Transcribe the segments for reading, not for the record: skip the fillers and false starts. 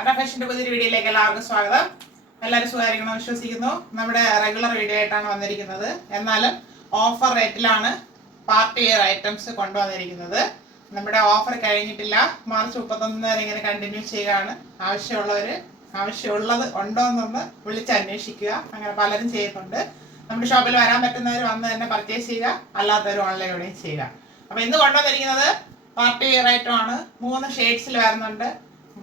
അഡ ഫാഷന്റെ പുതിയൊരു വീഡിയോയിലേക്ക് എല്ലാവർക്കും സ്വാഗതം. എല്ലാവരും സുഖമായിരിക്കണം വിശ്വസിക്കുന്നു. നമ്മുടെ റെഗുലർ വീഡിയോ ആയിട്ടാണ് വന്നിരിക്കുന്നത്. എന്നാലും ഓഫർ റേറ്റിലാണ് പാർട്ടി വെയർ ഐറ്റംസ് കൊണ്ടുവന്നിരിക്കുന്നത്. നമ്മുടെ ഓഫർ കഴിഞ്ഞിട്ടില്ല. മാർച്ച് 31 വരെ ഇങ്ങനെ കണ്ടിന്യൂ ചെയ്യുകയാണ്. ആവശ്യമുള്ളത് ഉണ്ടോ എന്നൊന്ന് വിളിച്ചന്വേഷിക്കുക. അങ്ങനെ പലരും ചെയ്യുന്നുണ്ട്. നമ്മുടെ ഷോപ്പിൽ വരാൻ പറ്റുന്നവർ വന്ന് തന്നെ പർച്ചേസ് ചെയ്യുക, അല്ലാത്തവർ ഓൺലൈനിലൂടെയും ചെയ്യുക. അപ്പോൾ ഇന്ന് കൊണ്ടുവന്നിരിക്കുന്നത് പാർട്ടി വെയർ ഐറ്റം ആണ്. 3 ഷെയ്ഡ്സിൽ വരുന്നുണ്ട്.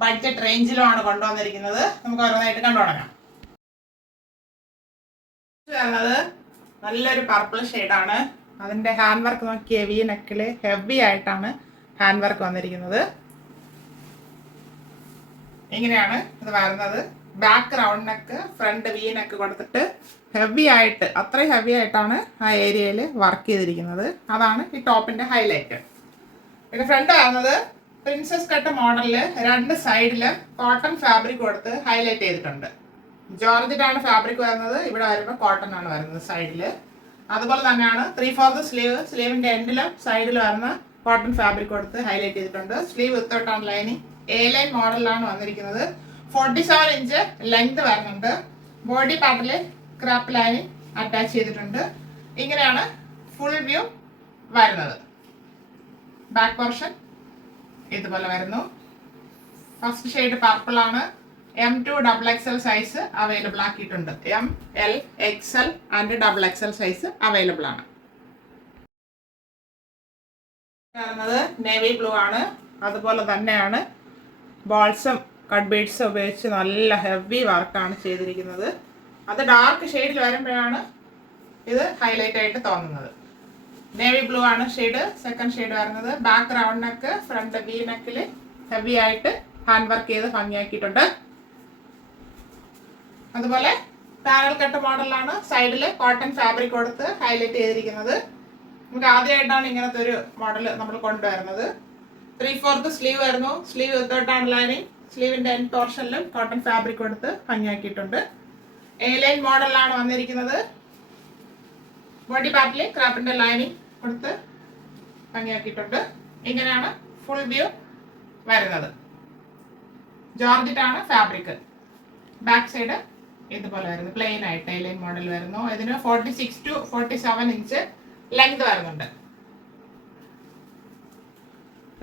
ബഡ്ജറ്റ് റേഞ്ചിലുമാണ് കൊണ്ടുവന്നിരിക്കുന്നത്. നമുക്ക് ഓരോന്നായിട്ട് കണ്ടു തുടങ്ങാം. വരുന്നത് നല്ലൊരു പർപ്പിൾ ഷെയ്ഡാണ്. അതിൻ്റെ ഹാൻഡ് വർക്ക് നോക്കിയ വി നെക്കിൽ ഹെവി ആയിട്ടാണ് ഹാൻഡ് വർക്ക് വന്നിരിക്കുന്നത്. ഇങ്ങനെയാണ് ഇത് വരുന്നത്. Back round neck, front V neck കൊടുത്തിട്ട് ഹെവി ആയിട്ട്, അത്രയും ഹെവി ആയിട്ടാണ് ആ ഏരിയയിൽ വർക്ക് ചെയ്തിരിക്കുന്നത്. അതാണ് ഈ ടോപ്പിൻ്റെ ഹൈലൈറ്റ്. പിന്നെ ഫ്രണ്ട് വരുന്നത് പ്രിൻസസ് കട്ട് മോഡലിൽ 2 സൈഡിലും കോട്ടൺ ഫാബ്രിക് കൊടുത്ത് ഹൈലൈറ്റ് ചെയ്തിട്ടുണ്ട്. ജോർജറ്റാണ് ഫാബ്രിക് വരുന്നത്. ഇവിടെ വരുമ്പോൾ കോട്ടൺ ആണ് വരുന്നത് സൈഡിൽ. അതുപോലെ തന്നെയാണ് 3/4 സ്ലീവിൻ്റെ എൻഡിലും സൈഡിലും വരുന്ന കോട്ടൺ ഫാബ്രിക് കൊടുത്ത് ഹൈലൈറ്റ് ചെയ്തിട്ടുണ്ട്. സ്ലീവ് വിത്തൗട്ടാണ് ലൈനിങ്. എ ലൈൻ മോഡലിലാണ് വന്നിരിക്കുന്നത്. 47 ഇഞ്ച് ലെങ്ത് വരുന്നുണ്ട്. ബോഡി പാർട്ടിൽ ക്രാപ്പ് ലൈനിങ് അറ്റാച്ച് ചെയ്തിട്ടുണ്ട്. ഇങ്ങനെയാണ് ഫുൾ വ്യൂ വരുന്നത്. ബാക്ക് പോർഷൻ ഇതുപോലെ വരുന്നു. ഫസ്റ്റ് ഷെയ്ഡ് പർപ്പിൾ ആണ്. M2 XXL സൈസ് അവൈലബിൾ ആക്കിയിട്ടുണ്ട്. M, L, XL and XXL size available ആണ്. വരുന്നത് നേവി ബ്ലൂ ആണ്. അതുപോലെ തന്നെയാണ് ബോൾസും കട്ട് ബീഡ്സും ഉപയോഗിച്ച് നല്ല ഹെവി വർക്കാണ് ചെയ്തിരിക്കുന്നത്. അത് ഡാർക്ക് ഷെയ്ഡിൽ വരുമ്പോഴാണ് ഇത് ഹൈലൈറ്റ് ആയിട്ട് തോന്നുന്നത്. നേവി ബ്ലൂ ആണ് ഷെയ്ഡ്. സെക്കൻഡ് ഷെയ്ഡ് വരുന്നത്. Back round neck, front V നെക്കിൽ ഹെവി ആയിട്ട് ഹാൻഡ് വർക്ക് ചെയ്ത് ഭംഗിയാക്കിയിട്ടുണ്ട്. അതുപോലെ പാനൽ കട്ട് മോഡലാണ്. സൈഡിൽ കോട്ടൺ ഫാബ്രിക് കൊടുത്ത് ഹൈലൈറ്റ് ചെയ്തിരിക്കുന്നത്. നമുക്ക് ആദ്യമായിട്ടാണ് ഇങ്ങനത്തെ ഒരു മോഡൽ നമ്മൾ കൊണ്ടുവരുന്നത്. 3/4 സ്ലീവ് വരുന്നു. സ്ലീവ് വിത്തൗട്ടാണ് ലൈനിങ്. സ്ലീവിൻ്റെ എൻഡ് പോർഷനിലും കോട്ടൺ ഫാബ്രിക് കൊടുത്ത് ഭംഗിയാക്കിയിട്ടുണ്ട്. എ ലൈൻ മോഡലാണ് വന്നിരിക്കുന്നത്. ബോഡി പാർട്ടിൽ ക്രാപ്പിൻ്റെ ലൈനിങ് കൊടുത്ത് ഭംഗിയാക്കിയിട്ടുണ്ട്. ഇങ്ങനെയാണ് ഫുൾ വ്യൂ വരുന്നത്. ജോർജറ്റാണ് ഫാബ്രിക്. ബാക്ക് സൈഡ് ഇതുപോലെ വരുന്നു. പ്ലെയിൻ ആയിട്ട് എ ലൈൻ മോഡൽ വരുന്നു. ഇതിന് 46 to 47 ഇഞ്ച് ലെങ്ത് വരുന്നുണ്ട്.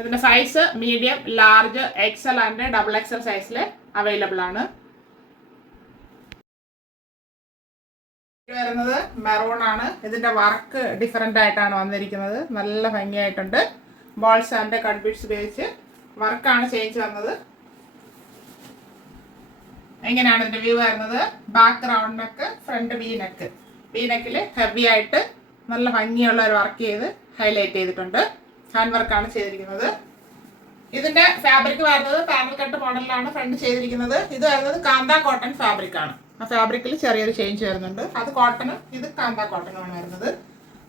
ഇതിന്റെ size medium, large, XL and XXL സൈസിൽ അവൈലബിൾ ആണ്. വരുന്നത് മെറൂൺ ആണ്. ഇതിന്റെ വർക്ക് ഡിഫറെന്റ് ആയിട്ടാണ് വന്നിരിക്കുന്നത്. നല്ല ഭംഗിയായിട്ടുണ്ട്. ബോൾസ് ആൻഡ് കട്ട് ബീഡ്സ് ഉപയോഗിച്ച് വർക്കാണ് ചേഞ്ച് വന്നത്. എങ്ങനെയാണ് ഇതിന്റെ വ്യൂ വരുന്നത്? Back round neck, front V neck. V നെക്കിൽ ഹെവി ആയിട്ട് നല്ല ഭംഗിയുള്ള ഒരു വർക്ക് ചെയ്ത് ഹൈലൈറ്റ് ചെയ്തിട്ടുണ്ട്. ഹാൻഡ് വർക്കാണ് ചെയ്തിരിക്കുന്നത്. ഇതിന്റെ ഫാബ്രിക് വരുന്നത് പാനൽ കട്ട് മോഡലിലാണ് ഫ്രണ്ട് ചെയ്തിരിക്കുന്നത്. ഇത് വരുന്നത് കാന്ത കോട്ടൺ ഫാബ്രിക് ആണ്. ആ ഫാബ്രിക്കിൽ ചെറിയൊരു ചേഞ്ച് വരുന്നുണ്ട്. അത് കോട്ടണും ഇത് കാന്ത കോട്ടണുമാണ് വരുന്നത്.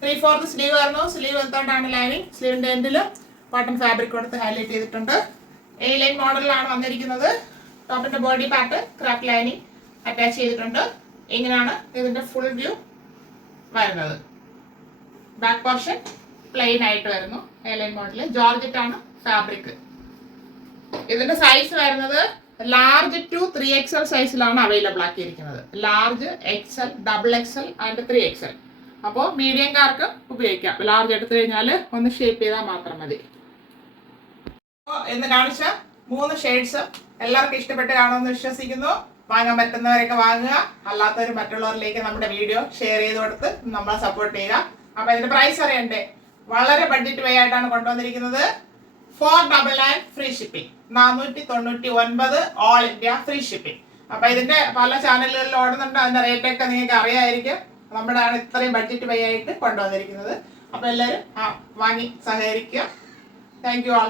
3/4 സ്ലീവ് വരുന്നു. Sleeve എടുത്തോണ്ടാണ് lining. സ്ലീവിന്റെ എൻഡിൽ കോട്ടൺ ഫാബ്രിക് കൊടുത്ത് ഹൈലൈറ്റ് ചെയ്തിട്ടുണ്ട്. എ ലൈൻ മോഡലിലാണ് വന്നിരിക്കുന്നത്. ടോപ്പിന്റെ body part crape lining attach ചെയ്തിട്ടുണ്ട്. ഇങ്ങനെയാണ് ഇതിന്റെ ഫുൾ വ്യൂ വരുന്നത്. ബാക്ക് പോർഷൻ പ്ലെയിൻ ആയിട്ട് വരുന്നു. A line model. ജോർജറ്റാണ് ഫാബ്രിക്. ഇതിന്റെ സൈസ് വരുന്നത് ലാർജ് ടു 3XL സൈസിലാണ് അവൈലബിൾ ആക്കിയിരിക്കുന്നത്. Large, XL, XXL and 3XL. അപ്പോൾ മീഡിയംകാർക്ക് ഉപയോഗിക്കാം. ലാർജ് എടുത്തു കഴിഞ്ഞാൽ ഒന്ന് ഷേപ്പ് ചെയ്താൽ മാത്രം മതി. എന്ന് കാണിച്ച 3 ഷെയ്ഡ്സ് എല്ലാവർക്കും ഇഷ്ടപ്പെട്ട് കാണുമെന്ന് വിശ്വസിക്കുന്നു. വാങ്ങാൻ പറ്റുന്നവരൊക്കെ വാങ്ങുക. അല്ലാത്തവർ മറ്റുള്ളവരിലേക്ക് നമ്മുടെ വീഡിയോ ഷെയർ ചെയ്ത് കൊടുത്ത് നമ്മളെ സപ്പോർട്ട് ചെയ്യുക. അപ്പൊ ഇതിന്റെ പ്രൈസ് അറിയണ്ടേ? വളരെ ബഡ്ജറ്റ് വേ ആയിട്ടാണ് കൊണ്ടുവന്നിരിക്കുന്നത്. 499 free shipping. 499 all India free shipping. അപ്പൊ ഇതിന്റെ പല ചാനലുകളിൽ ഓടുന്നുണ്ട്. അതിന്റെ റേറ്റ് ഒക്കെ നിങ്ങൾക്ക് അറിയാമായിരിക്കും. നമ്മുടെ ആണ് ഇത്രയും ബഡ്ജറ്റ് വേ ആയിട്ട് കൊണ്ടുവന്നിരിക്കുന്നത്. അപ്പൊ എല്ലാവരും വാങ്ങി സഹകരിക്കുക. Thank you all.